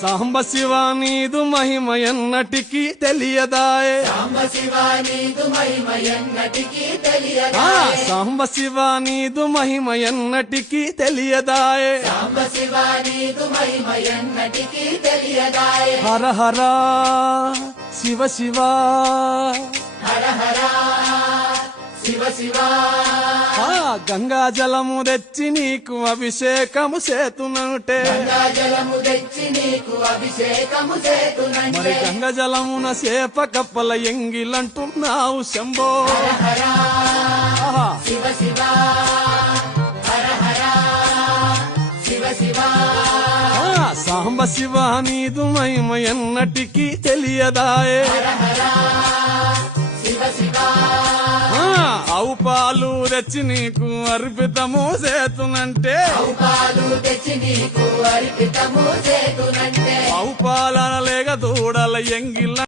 సాంబ శివ నీదు మహిమ ఎన్నటికీ తెలియదాయే సాంబ శివ నీదు మహిమ ఎన్నటికీ ఆ తెలియదాయే సాంబ శివ నీదు మహిమ ఎన్నటికీ తెలియదాయే సాంబ శివ నీదు మహిమ ఎన్నటికీ తెలియదాయే హర హర శివ శివ హర హర శివ శివ ఆ గంగా జలము తెచ్చి నీకు అభిషేకము చేతునంటే గంగా జలము తెచ్చి నీకు అభిషేకము మరి చేతునంటే గంగ జలమున చేప కప్పల ఎంగిలంటున్నావు శంభో హర ఆహా. శివ శివ హర హర శివ శివ ఆ సాంబ శివ నీదు మహిమ ఎన్నటికీ తెలియదాయే హర హర శివ శివ ఆ ఆవు పాలు తెచ్చి నీకు అర్పితము చేతునంటే పాలు తెచ్చి నీకు అర్పితము చేతునంటే ఆవు పాలన లేక దూడల ఎంగిల